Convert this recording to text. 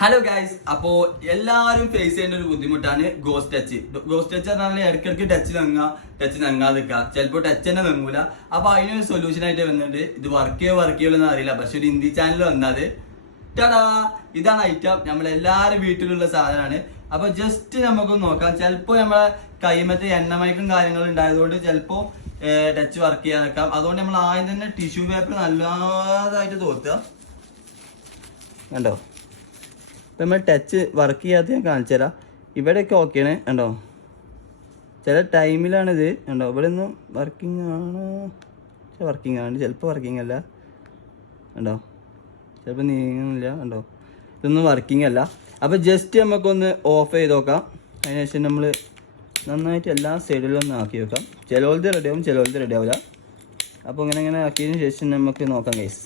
Hello guys, അപ്പോ എല്ലാവരും face ചെയ്യേണ്ട ഒരു ബുദ്ധിമുട്ടാണ് ഗോസ്റ്റ് ടച്ച്. ഗോസ്റ്റ് ടച്ച് പറഞ്ഞാൽ ഇടയ്ക്കിടയ്ക്ക് ടച്ച് നങ്ങാതിരിക്കുക, ചിലപ്പോൾ ടച്ച് തന്നെ നങ്ങൂല. അപ്പൊ അതിനൊരു സൊല്യൂഷൻ ആയിട്ട് വന്നിട്ട് ഇത് വർക്ക് ചെയ്യോന്ന് അറിയില്ല. പക്ഷെ ഒരു ഹിന്ദി ചാനൽ വന്നത് ഇതാണ് ഐറ്റം. നമ്മളെല്ലാവരും വീട്ടിലുള്ള സാധനമാണ്. അപ്പൊ ജസ്റ്റ് നമുക്കൊന്ന് നോക്കാം. ചിലപ്പോൾ നമ്മളെ കൈമത്തെ എണ്ണമയക്കും കാര്യങ്ങളും ഉണ്ടായതുകൊണ്ട് ചിലപ്പോൾ ടച്ച് വർക്ക് ചെയ്യാൻ നിൽക്കാം. അതുകൊണ്ട് നമ്മൾ ആദ്യം തന്നെ ടിഷ്യൂ പേപ്പർ നല്ലതായിട്ട് തോർത്തുക. കണ്ടോ, ഇപ്പം നമ്മൾ ടച്ച് വർക്ക് ചെയ്യാത്ത ഞാൻ കാണിച്ചു തരാം. ഇവിടെയൊക്കെ ഓക്കെയാണ് കണ്ടോ. ചില ടൈമിലാണിത് കണ്ടോ. ഇവിടെ ഒന്നും വർക്കിംഗ് ആണ്, വർക്കിംഗ് ആണ്, ചിലപ്പോൾ വർക്കിംഗ് അല്ല കണ്ടോ, ചിലപ്പോൾ നീങ്ങുന്നില്ല കണ്ടോ. ഇതൊന്നും വർക്കിംഗ് അല്ല. അപ്പോൾ ജസ്റ്റ് നമുക്കൊന്ന് ഓഫ് ചെയ്ത് നോക്കാം. അതിനുശേഷം നമ്മൾ നന്നായിട്ട് എല്ലാ സൈഡിലും ഒന്ന് ആക്കി വെക്കാം. ചിലവലത് റെഡി ആവും, ചിലവലത് റെഡി ആവില്ല. അപ്പോൾ ഇങ്ങനെ ആക്കിയതിന് ശേഷം നമുക്ക് നോക്കാം ഗൈസ്.